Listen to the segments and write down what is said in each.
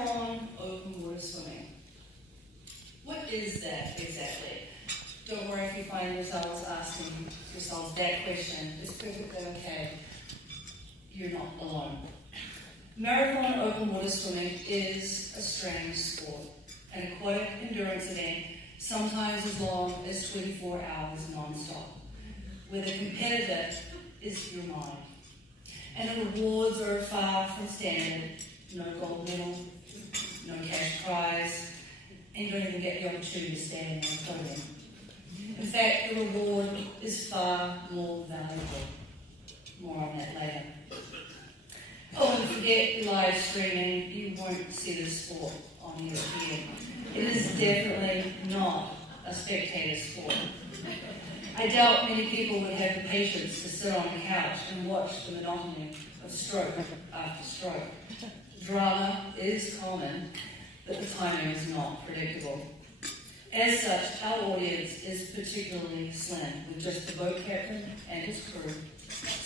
Marathon open water swimming. What is that exactly? Don't worry if you find yourselves asking yourselves that question. It's perfectly okay. You're not alone. Marathon open water swimming is a strange sport, an aquatic endurance event, sometimes as long as 24 hours non-stop, where the competitor is your mind. And the rewards are far from standard. No gold medal, no cash prize, and you don't even get the opportunity to stand on the podium. In fact, the reward is far more valuable. More on that later. Oh, and forget live streaming. You won't see the sport on ESPN. It is definitely not a spectator sport. I doubt many people would have the patience to sit on the couch and watch the monotony of stroke after stroke. Drama is common, but the timing is not predictable. As such, our audience is particularly slim, with just the boat captain and his crew,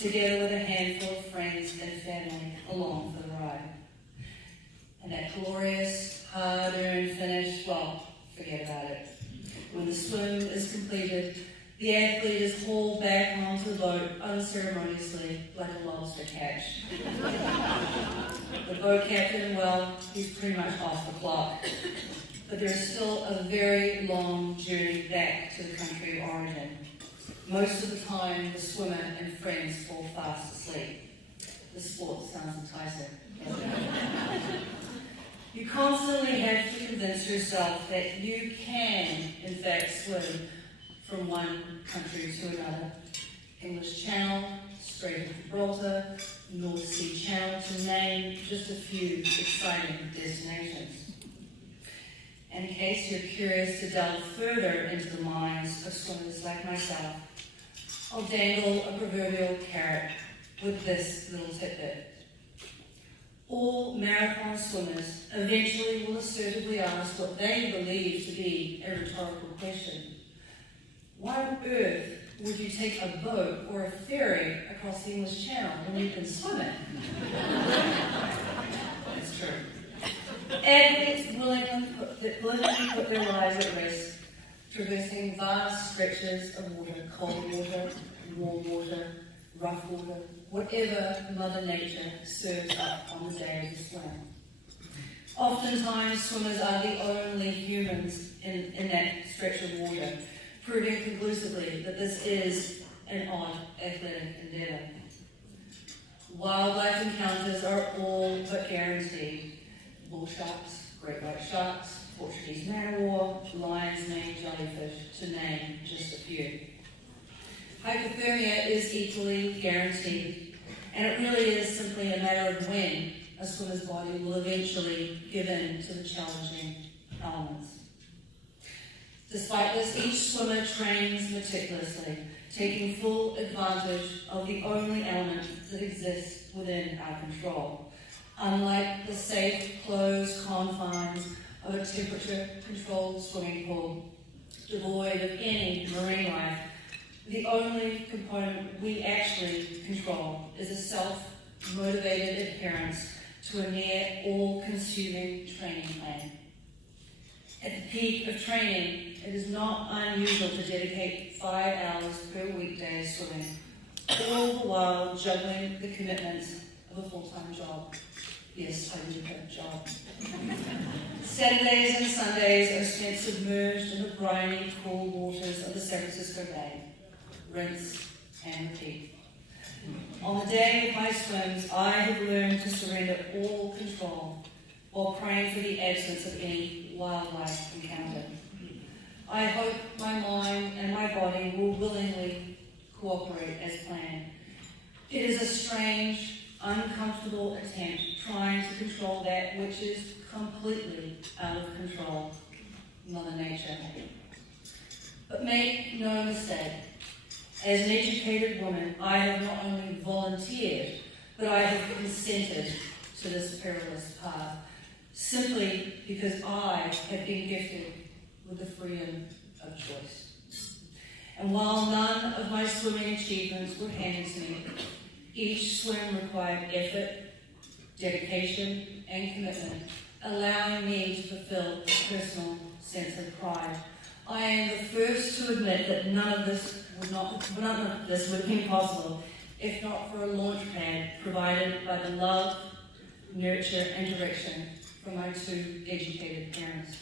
together with a handful of friends and family along for the ride. And that glorious, hard-earned finish, well, forget about it. When the swim is completed, the athlete is hauled back onto the boat unceremoniously, like a lobster catch. The boat captain, well, he's pretty much off the clock. But there's still a very long journey back to the country of origin. Most of the time, the swimmer and friends fall fast asleep. The sport sounds enticing. You constantly have to convince yourself that you can, in fact, swim from one country to another. English Channel, Strait of Gibraltar, North Sea Channel, to name just a few exciting destinations. And in case you're curious to delve further into the minds of swimmers like myself, I'll dangle a proverbial carrot with this little tidbit. All marathon swimmers eventually will assertively ask what they believe to be a rhetorical question. Why on earth would you take a boat or a ferry across the English Channel when you can swim it? That's true. Athletes willingly put their lives at risk, traversing vast stretches of water, cold water, warm water, rough water, whatever Mother Nature serves up on the day of the swim. Oftentimes, swimmers are the only humans in that stretch of water, proving conclusively that this is an odd athletic endeavour. Wildlife encounters are all but guaranteed. Bull sharks, great white sharks, Portuguese man-o-war, lion's mane jellyfish, to name just a few. Hypothermia is equally guaranteed, and it really is simply a matter of when a swimmer's body will eventually give in to the challenging elements. Despite this, each swimmer trains meticulously, taking full advantage of the only element that exists within our control. Unlike the safe, closed confines of a temperature-controlled swimming pool, devoid of any marine life, the only component we actually control is a self-motivated adherence to a near all-consuming training plan. At the peak of training, it is not unusual to dedicate 5 hours per weekday swimming, all the while juggling the commitments of a full-time job. Yes, I do have a job. Saturdays and Sundays are spent submerged in the briny, cool waters of the San Francisco Bay. Rinse and repeat. On the day of my swims, I have learned to surrender all control while praying for the absence of any wildlife encounter. I hope my mind and my body will willingly cooperate as planned. It is a strange, uncomfortable attempt trying to control that which is completely out of control, Mother Nature. But make no mistake, as an educated woman, I have not only volunteered, but I have consented to this perilous path, simply because I have been gifted with the freedom of choice. And while none of my swimming achievements were handed to me, each swim required effort, dedication, and commitment allowing me to fulfill a personal sense of pride. I am the first to admit that none of this would have been possible if not for a launch pad provided by the love, nurture and direction from my two educated parents.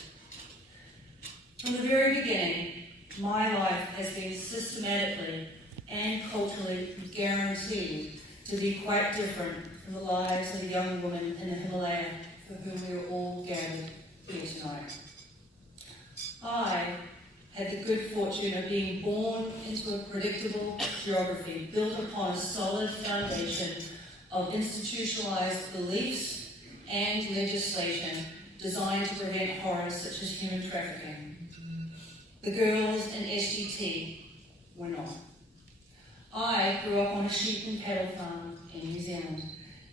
From the very beginning, my life has been systematically and culturally guaranteed to be quite different from the lives of the young women in the Himalaya for whom we are all gathered here tonight. I had the good fortune of being born into a predictable geography built upon a solid foundation of institutionalized beliefs and legislation designed to prevent horrors such as human trafficking. The girls in SGT were not. I grew up on a sheep and cattle farm in New Zealand.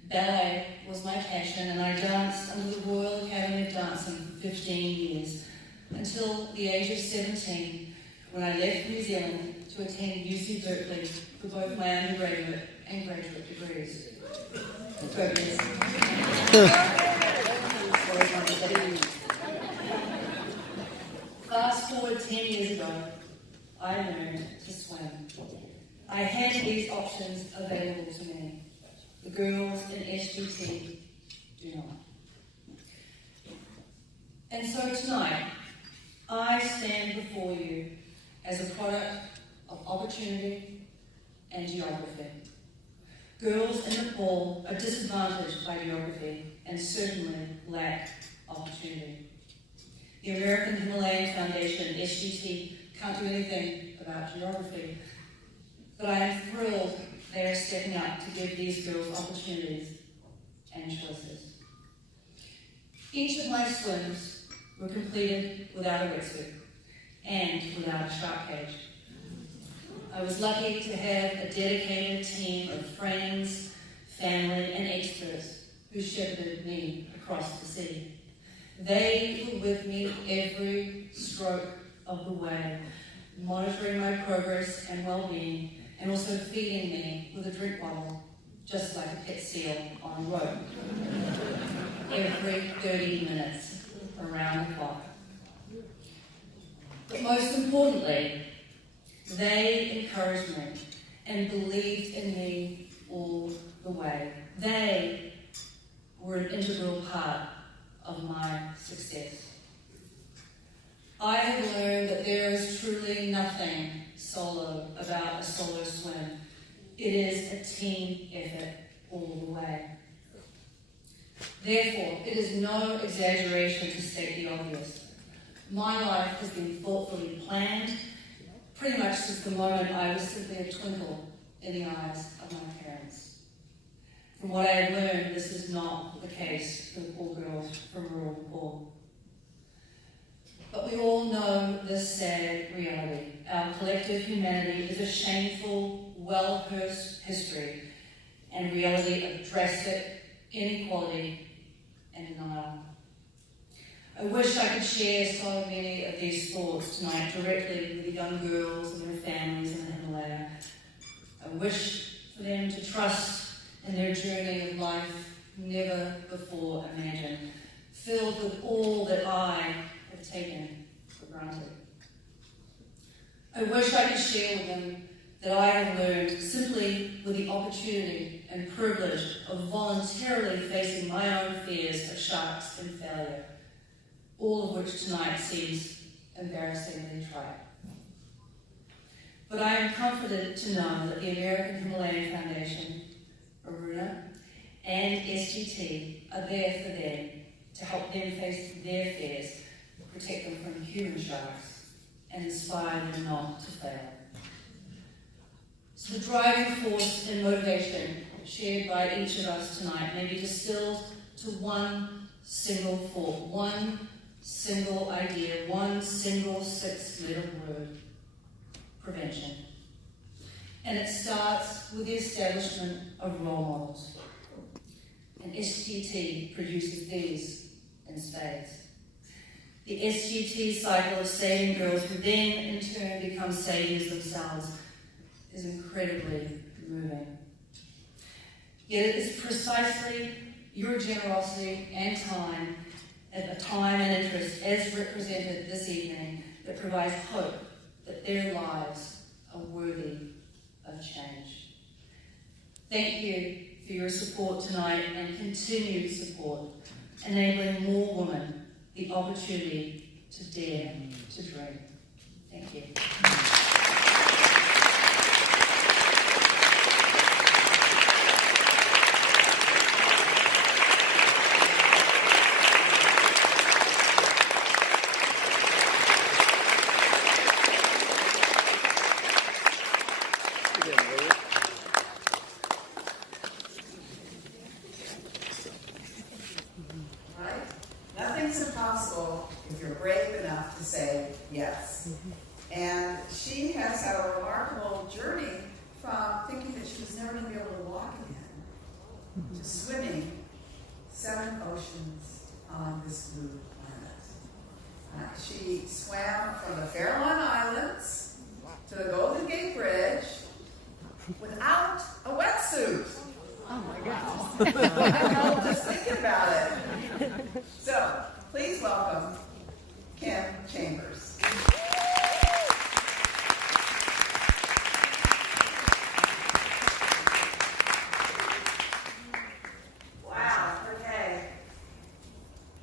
Ballet was my passion, and I danced under the Royal Academy of Dancing for 15 years, until the age of 17, when I left New Zealand to attend UC Berkeley for both my undergraduate and graduate degrees. Fast forward 10 years ago, I learned to swim. I had these options available to me. The girls in SGT do not. And so tonight, I stand before you as a product of opportunity and geography. Girls in Nepal are disadvantaged by geography and certainly lack opportunity. The American Himalayan Foundation, SGT, can't do anything about geography, but I am thrilled they are stepping up to give these girls opportunities and choices. Each of my swims were completed without a wetsuit and without a shark cage. I was lucky to have a dedicated team of friends, family, and experts who shepherded me across the sea. They were with me every stroke of the way, monitoring my progress and well-being, and also feeding me with a drink bottle, just like a pet seal on a rope, every 30 minutes around the clock. But most importantly, they encouraged me and believed in me all the way. They were an integral part of my success. I have learned that there is truly nothing solo about a solo swim. It is a team effort all the way. Therefore, it is no exaggeration to state the obvious. My life has been thoughtfully planned, pretty much since the moment I was simply a twinkle in the eyes of my parents. From what I have learned, this is not the case for the poor girls from rural Nepal. But we all know this sad reality. Our collective humanity is a shameful, well-rehearsed history and reality of drastic inequality and denial. I wish I could share so many of these thoughts tonight directly with the young girls and their families in the Himalaya. I wish for them to trust in their journey of life never before imagined, filled with all that I have taken for granted. I wish I could share with them that I have learned simply with the opportunity and privilege of voluntarily facing my own fears of sharks and failure, all of which tonight seems embarrassingly trite. But I am comforted to know that the American Himalayan Foundation, Aruna, and SGT are there for them to help them face their fears, protect them from human sharks, and inspire them not to fail. So the driving force and motivation shared by each of us tonight may be distilled to one single thought, one single idea, one single six-letter word: prevention. And it starts with the establishment of role models. And SGT produces these in spades. The SGT cycle of saving girls who then in turn become saviors themselves is incredibly moving. Yet it is precisely your generosity and time at a time and interest as represented this evening that provides hope that their lives are worthy of change. Thank you for your support tonight and continued support, enabling more women the opportunity to dare to dream. Thank you. Nothing's impossible if you're brave enough to say yes. And she has had a remarkable journey from thinking that she was never going to be able to walk again to swimming 7 oceans on this blue planet. She swam from the Farallon Islands to the Golden Gate Bridge without a wetsuit. Oh my God. I know, just thinking about it. So, please welcome Kim Chambers. Wow, okay.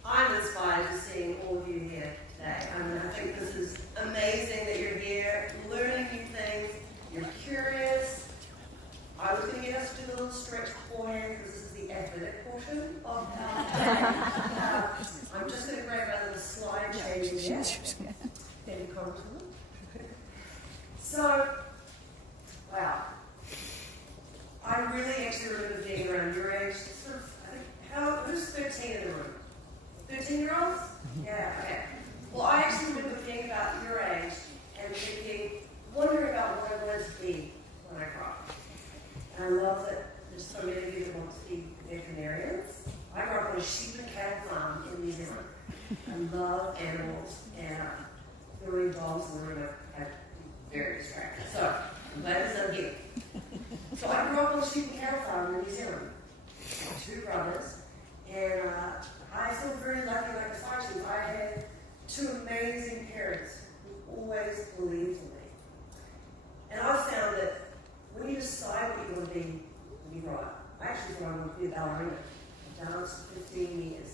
I'm inspired to seeing all of you here today. I think this is amazing that you're here, learning new things, you're curious. I was going to get us to do the little stretch beforehand because this is the athletic portion of our day. I'm just going to grab my little slide changing here. Maybe comfortable. So, wow. I really actually remember being around your age. Sort of, I think, who's 13 in the room? 13-year-olds? Yeah, okay. Well, I actually remember being about your age and thinking, wondering about what I wanted to be when I grew up. And I love that there's so many of you that want to be veterinarians. I grew up on a sheep and cattle farm in New Zealand. I love animals, and luring dogs and luring are very distracting. So, I'm glad this is here. So I grew up on a sheep and cattle farm in New Zealand. I have 2 brothers, and I feel very lucky, like a fire chief. I had 2 amazing parents who always believed in me. And I found that when you decide what you want to be when you grow up, I actually thought I wanted to be a ballerina. I danced for 15 years.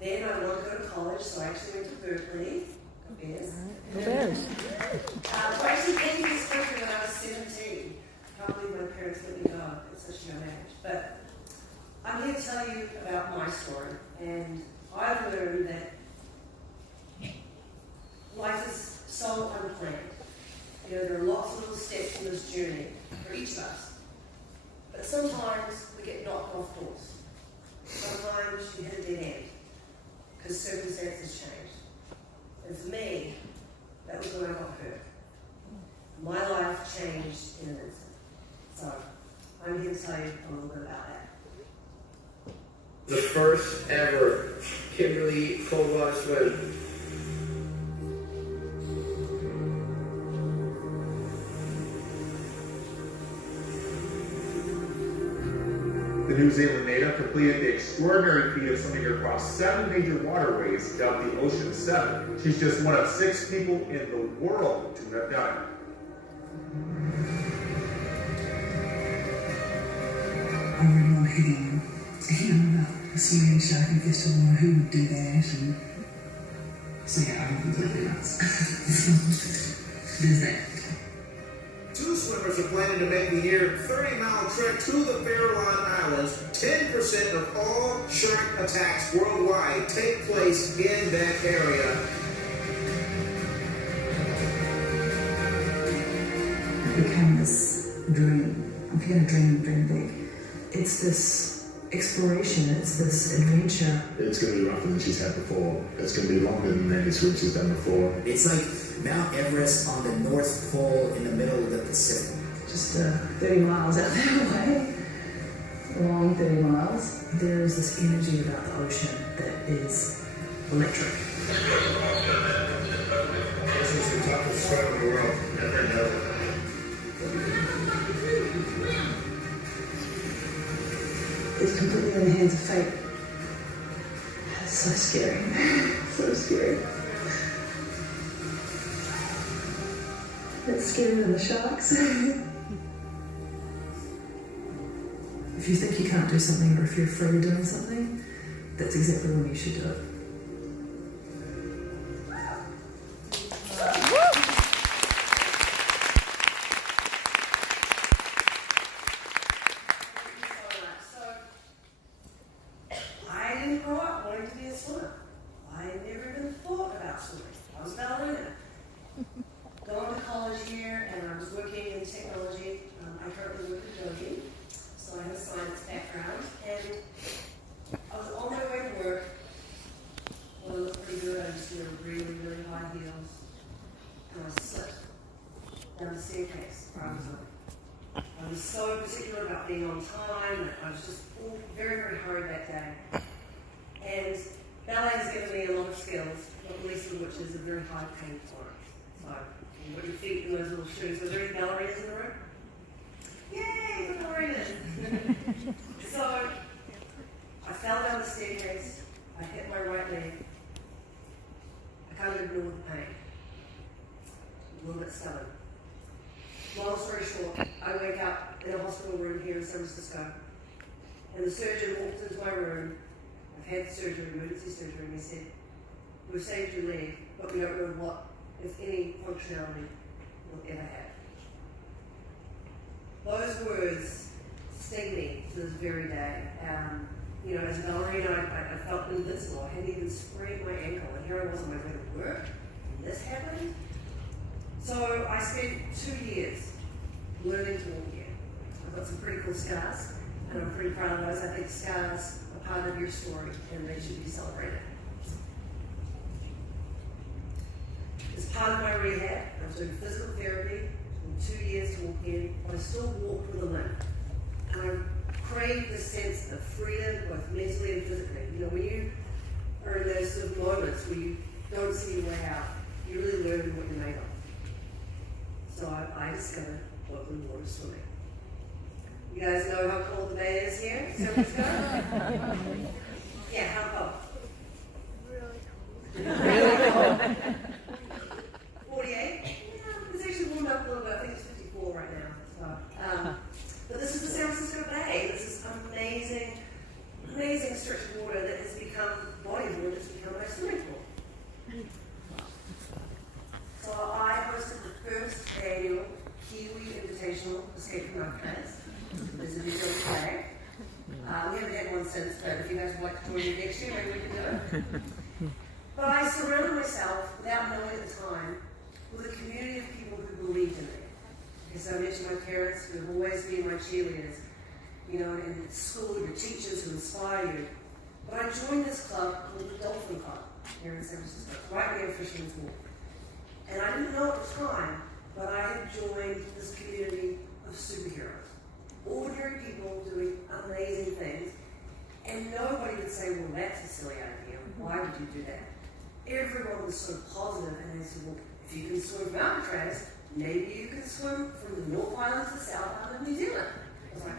Then I wanted to go to college, so I actually went to Berkeley. Go Bears. So I actually came to this country when I was 17. I can't believe my parents let me go at such a young age. But I'm here to tell you about my story. And I've learned that life is so unplanned. You know, there are lots of little steps in this journey for each of us. But sometimes we get knocked off course. Sometimes you hit a dead end because circumstances change. And for me, that was when I got hurt. My life changed in an instant. So I'm here to tell you a little bit about that. The first ever Kimberly full water swim. The New Zealand native completed the extraordinary feat of swimming across 7 major waterways dubbed the Ocean 7. She's just one of 6 people in the world to have done it. I really want to hit a swimming sharking festival or who would do that, and so yeah, I'm completely nuts. There's that. 2 swimmers are planning to make the year 30-mile trek to the Farallon Islands. 10% of all shark attacks worldwide take place in that area. It became this dream. If you're going to dream big. It's this exploration, it's this adventure. It's going to be rougher than she's had before. It's going to be longer than any swim she's done before. It's like Mount Everest on the North Pole in the middle of the Pacific. Just 30 miles out that way, a long 30 miles. There is this energy about the ocean that is electric. This is the toughest swim in the world. Never know. It's completely in the hands of fate. So scary. So scary. It's scarier than the sharks. If you think you can't do something or if you're afraid of doing something, that's exactly when you should do it. I didn't grow up wanting to be a swimmer. I never even thought about swimming. I was a ballerina. Going to college here, and I was working in technology. I currently work at Adobe, so I have a science background. And I was on my way to work. Well, I looked pretty good. I just wear really, really high heels. And I slipped down the staircase where I was on. I was so particular about being on time. I was just very, very hurried that day. And ballet has given me a lot of skills, not the least of which is a very high pain tolerance. So, you put your feet in those little shoes. Are there any ballerinas in the room? Yay, the ballerinas! So, I fell down the staircase. I hit my right leg. I can't ignore the pain. A little bit stubborn. Long story short, I wake up in a hospital room here in San Francisco, and the surgeon walks into my room. I've had surgery, emergency surgery, and he said, "We've saved your leg, but we don't know what, if any, functionality you'll ever have." Those words sting me to this very day. You know, as a ballerina, I felt invincible. I hadn't even sprained my ankle, and here I was on my way to work, and this happened. So I spent 2 years learning to walk again. I've got some pretty cool scars, and I'm pretty proud of those. I think scars are part of your story, and they should be celebrated. As part of my rehab, I was doing physical therapy for 2 years to walk again, but I still walked with a limp. And I craved this sense of freedom, both mentally and physically. You know, when you are in those sort of moments where you don't see your way out, you really learn what you're made of. So I discovered open water swimming. You guys know how cold the bay is here in San Francisco? Yeah, how cold? Really cold. 48? Yeah, it's actually warmed up a little bit. I think it's 54 right now. So, but this is the San Francisco Bay. This is amazing, amazing stretch of water that has become bodyboard. It's become my swimming pool. So I hosted the first annual Kiwi Invitational Escape from Alcatraz. There's a video today. We haven't had one since, but if you guys would like to join me next year, maybe we can do it. But I surrounded myself, without knowing at the time, with a community of people who believed in me. As I mentioned, my parents who have always been my cheerleaders, you know, and at school, your teachers who inspire you. But I joined this club called the Dolphin Club here in San Francisco, right near Fisherman's Wharf. And I didn't know at the time, but I had joined this community of superheroes. Ordinary people doing amazing things. And nobody would say, well, that's a silly idea. Why would you do that? Everyone was so positive, and they said, well, if you can swim from Alcatraz, maybe you can swim from the North Island to the South Island of New Zealand. I was like,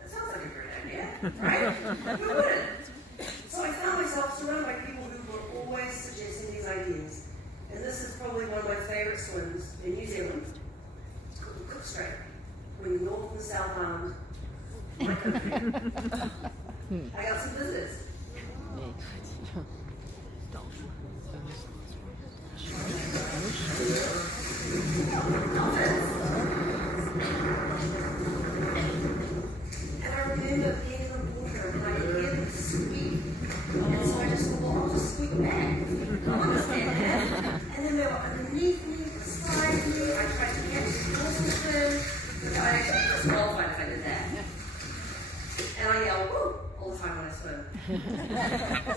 that sounds like a great idea, right? Who wouldn't? So I found myself surrounded by people who were always suggesting these ideas. And this is probably one of my favorite swims in New Zealand. It's called the Cook Strait, between the North and the South Island, my country. I got some visitors. And I remember being in the water and I could hear them squeak. And so I just thought, well, I'll just squeak back. I understand that. And then they were underneath me, beside me. I tried to catch the dorsal fin, but I actually was qualified if I did that. And I yelled, woo, all the time when I swim.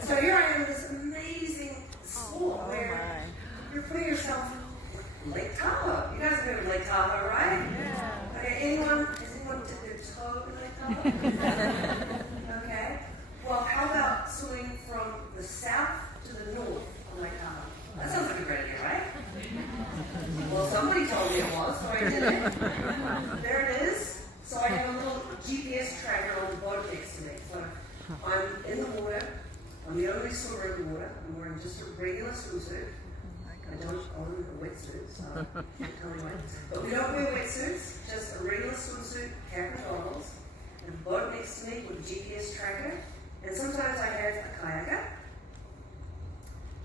So here I am in this amazing sport where you're putting yourself in Lake Tahoe. You guys have been to Lake Tahoe, right? Yeah. Okay, has anyone dipped their toe in Lake Tahoe? Okay. Well, how about swimming from the south to the north of Lake Tahoe? That sounds like a great idea, right? swear in the water. I'm wearing just a regular swimsuit. I don't own a wetsuit, so I can't tell you why. But we don't wear wetsuits, just a regular swimsuit, cap and goggles, and a boat next to me with a GPS tracker, and sometimes I have a kayaker.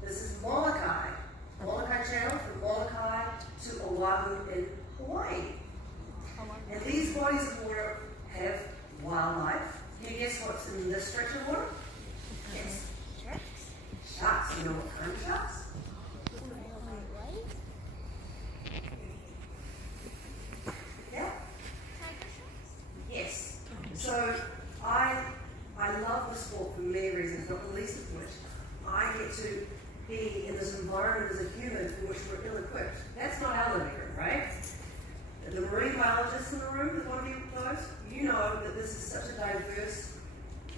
This is Molokai. Molokai Channel from Molokai to Oahu in Hawaii. And these bodies of water have wildlife. Can you guess what's in this stretch of water? Yes. Sharks. You know what kind of sharks? Yeah. Yes. So I love the sport for many reasons, not the least of which I get to be in this environment as a human for which we're ill-equipped. That's not our living room, right? The marine biologists in the room that want to be with those, you know that this is such a diverse,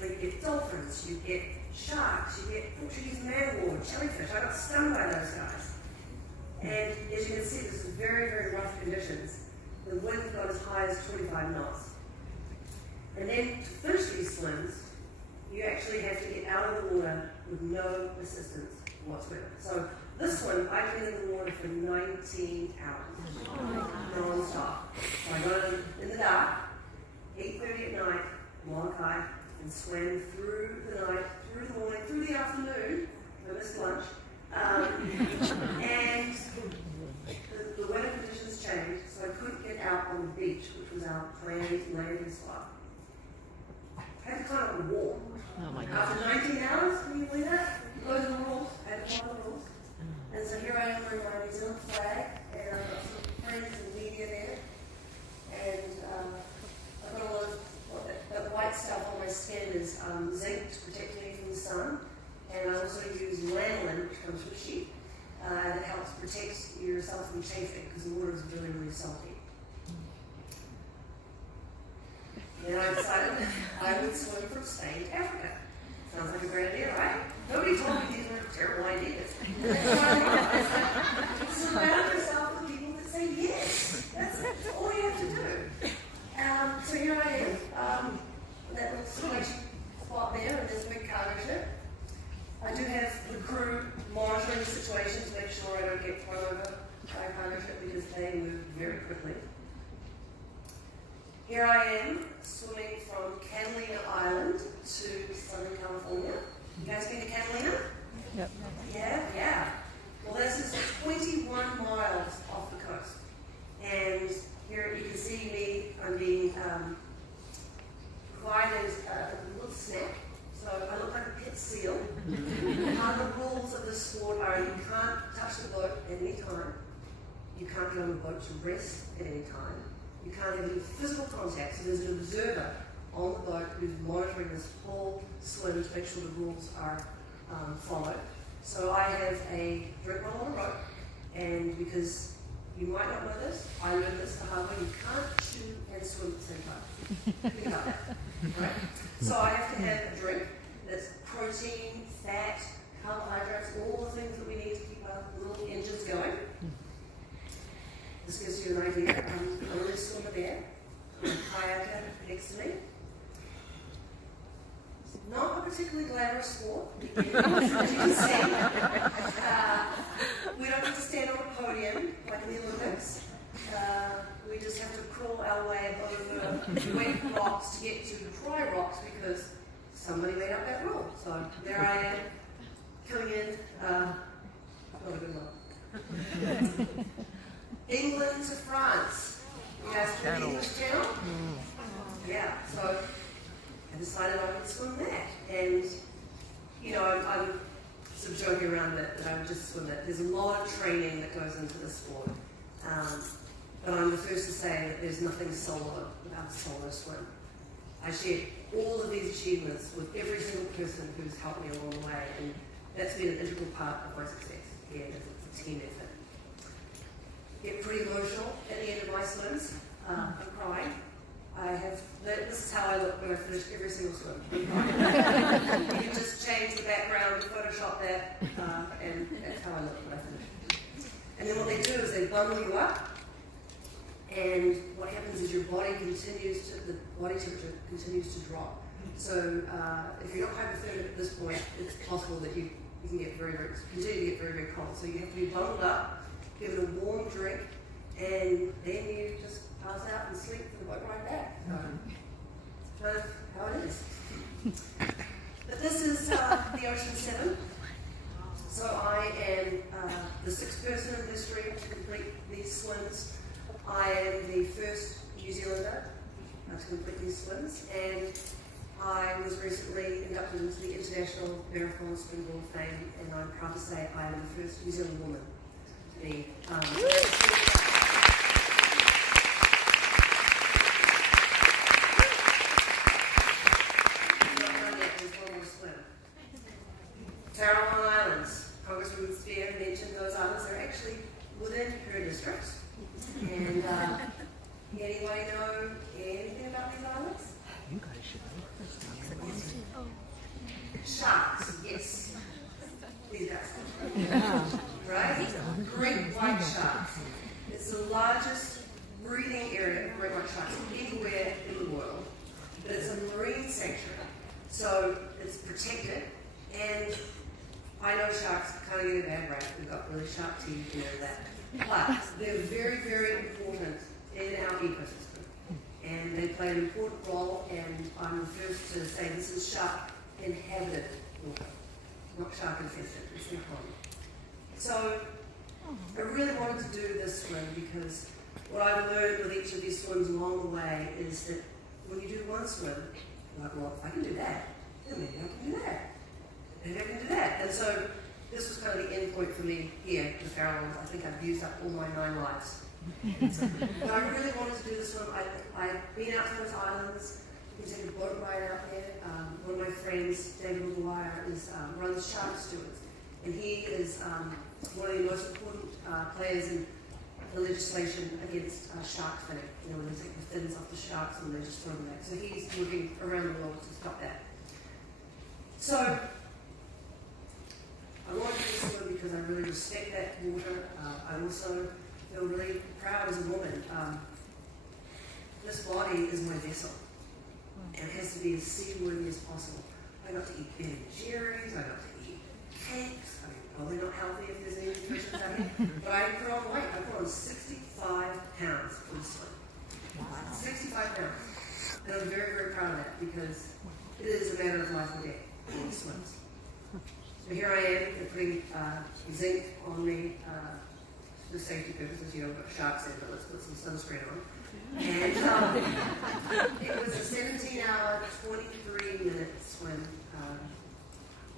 like you get dolphins, you get sharks, you get Portuguese manwort, jellyfish. I got stung by those guys. And as you can see, this is very, very rough conditions. The wind got as high as 25 knots. And then to finish these swims, you actually have to get out of the water with no assistance whatsoever. So this one, I've been in the water for 19 hours, non-stop. So I got in the dark, 8:30 at night, Molokai, and swam through the night, through the morning, through the afternoon. I missed lunch. And the weather conditions changed, so I couldn't get out on the beach, which was our planned landing spot. I had to kind of walk. Oh my God. After 19 hours, can you believe that? Those are the rules. I had to follow the rules. And so here I am wearing my New Zealand flag, and I've got some friends and media there. And I've got a lot of, that white stuff on my skin is zinc to protect me from the sun. And I also use lanolin, which comes from sheep, that helps protect yourself from chafing, because the water is really, really salty. And I decided I would swim from Spain to Africa. Sounds like a great idea, right? Nobody told me these were terrible ideas. Surround yourself with people that say yes. That's all you have to do. So here I am. That little squishy spot there, and there's a big cargo ship. I do have the crew monitoring the situation to make sure I don't get run over by a cargo ship, because they move very quickly. Here I am, swimming from Catalina Island to Southern California. You guys been to Catalina? Yep. Yeah. Well, this is 21 miles off the coast. And here you can see me, I'm being provided a little snack. So I look like a pet seal. Part of the rules of this sport are you can't touch the boat at any time. You can't get on the boat to rest at any time. You can't have any physical contact, so there's an observer on the boat who's monitoring this whole swim to make sure the rules are followed. So I have a drink bottle on a rope, and because you might not know this, I learned this the hard way, you can't chew and swim at the same time. Think about that, right? So I have to have a drink that's protein, fat, carbohydrates, all the things that we need to keep our little engines going. This gives you an idea. I'm a swimmer there. I'm a kayaker next to me. It's not a particularly glamorous sport, as you can see. We don't have to stand on a podium like in the Olympics. We just have to crawl our way over wet rocks to get to dry rocks because somebody made up that rule. So there I am, coming in. Not a good one. England to France. You guys know the English Channel? Yeah, so I decided I would swim that. And, you know, I'm sort of joking around that I would just swim it. There's a lot of training that goes into this sport. But I'm the first to say that there's nothing solo without a solo swim. I share all of these achievements with every single person who's helped me along the way. And that's been an integral part of my success. Again, it's a team effort. Get pretty emotional at the end of my swims. I'm crying. This is how I look when I finish every single swim. You can just change the background, Photoshop that, and that's how I look when I finish. And then what they do is they bundle you up, and what happens is your body the body temperature continues to drop. So if you're not hypothermic at this point, it's possible that you you can get continue to get very, very cold. So you have to be bundled up, give it a warm drink, and then you just pass out and sleep for the boat ride back. So it's kind of how it is. But this is the Ocean 7. So I am the sixth person in history to complete these swims. I am the first New Zealander to complete these swims, and I was recently inducted into the International Marathon Swim Hall of Fame, and I'm proud to say I am the first New Zealand woman to be. Farallon Islands. Congresswoman Spear mentioned those islands. They're actually within her district. And anybody know anything about these islands? You guys should know this. Sharks, yes. These guys. Right? Great white sharks. It's the largest breeding area of great white sharks anywhere in the world. But it's a marine sanctuary. So it's protected. And I know sharks kind of get a bad rap. We've got really sharp teeth and all that. But they're very, very important in our ecosystem. And they play an important role, and I'm the first to say this is shark inhabited water, not shark infested. It's their home. So I really wanted to do this swim because what I've learned with each of these swims along the way is that when you do one swim, you're like, well, if I can do that, then maybe I can do that. Maybe I can do that. And so this was kind of the end point for me here with Farallons. I think I've used up all my 9 lives. But I really wanted to do this one. I've been out to those islands. You can take a boat ride out there. One of my friends, David McGuire, runs Shark Stewards. And he is one of the most important players in the legislation against shark finning. You know, when they take the fins off the sharks and they just throw them back. So he's working around the world to stop that. So I wanted to do this one because I really respect that water. I also feel really proud as a woman. This body is my vessel, and it has to be as seaworthy as possible. I got to eat Ben and Jerry's, I got to eat cakes. I mean, probably not healthy if there's any nutrition out here, but I put on weight. I put on 65 pounds for this swim. Wow. 65 pounds. And I'm very, very proud of that because it is a matter of life or death in these swims. So here I am, they're putting zinc on me for safety purposes. You know, I've got sharks in, but let's put some sunscreen on. And it was a 17-hour, 23-minute swim.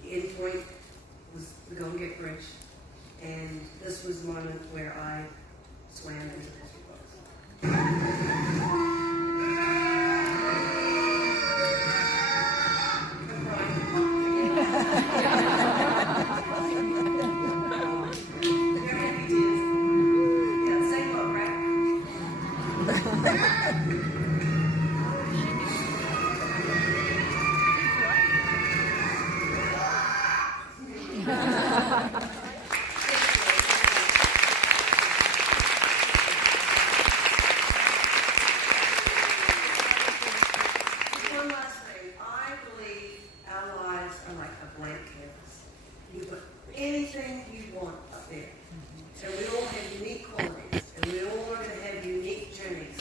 The end point was the Golden Gate Bridge, and this was the moment where I swam into the history books. Anything you want up there. And we all have unique qualities, and we all are going to have unique journeys.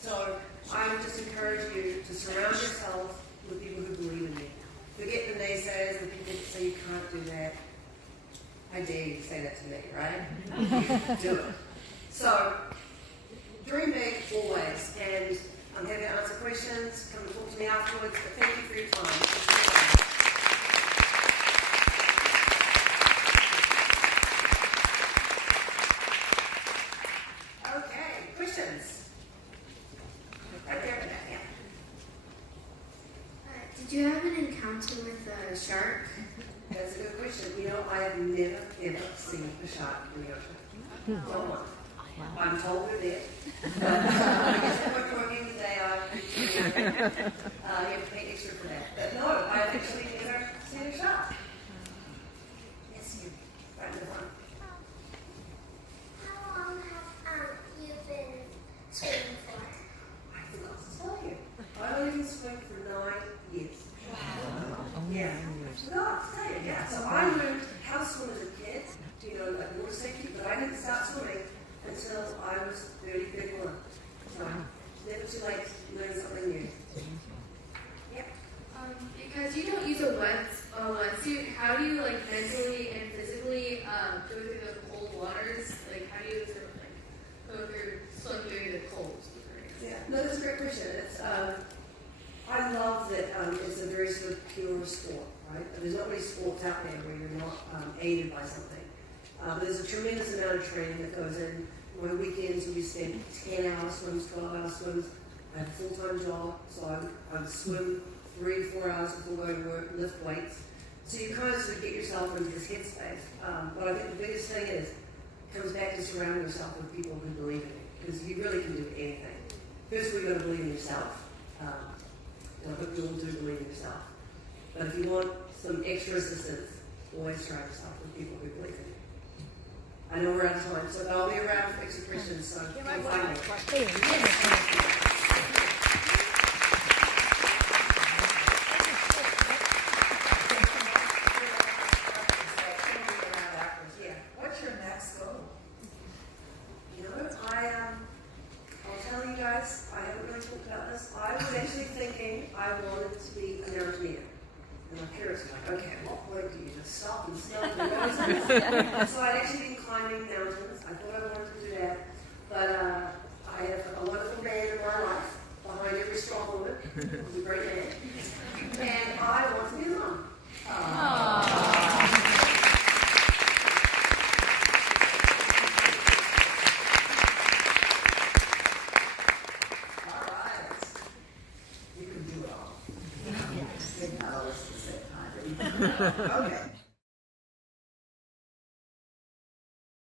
So I would just encourage you to surround yourself with people who believe in you. Forget the naysayers, the people that say you can't do that. I dare you to say that to me, right? Do it. So dream big always, and I'm happy to answer questions. Come and talk to me afterwards. But thank you for your time. Did you have an encounter with a shark? That's a good question. You know, I have never, ever seen a shark in the ocean. Not one. I'm told they're there. I guess if we're talking today, you have to pay extra for that. But no, I've actually never seen a shark. Yes, you. Right in the front. How long have you been swimming for? I forgot to tell you. I've only been swimming for 9 years. Wow. Yeah. I forgot to tell you. Yeah. So I learned to swim as a kid, you know, like water safety, but I didn't start swimming until I was 30, 31. So never too late to learn something new. Yep. Because you don't use a wetsuit, how do you like mentally and physically go through the cold waters? Like how do you sort of like go through swim through the cold? Yeah, no, that's a great question. It's, I love that it's a very sort of pure sport, right? There's not many sports out there where you're not aided by something. But there's a tremendous amount of training that goes in. My weekends would be spent 10-hour swims, 12-hour swims. I had a full-time job, so I would swim 3 to 4 hours before going to work, lift weights. So you kind of sort of get yourself into this headspace. But I think the biggest thing is, it comes back to surrounding yourself with people who believe in it. Because you really can do anything. First of all, you've got to believe in yourself. And I hope you all do believe in yourself. But if you want some extra assistance, always surround yourself with people who believe in you. I know we're out of time, so I'll be around for extra questions, so come find me. What's your next goal? You know, I'll tell you guys, I haven't really talked about this. I was actually thinking I wanted to be an engineer. And my parents were like, okay, at what point do you just stop and smell the roses? So I'd actually been climbing mountains. I thought I wanted to do that. But I have a wonderful man in my life, behind every strong woman. He's a great man. And I want to be a mom. All right. You can do it all. Yes. Not always at the same time. Okay.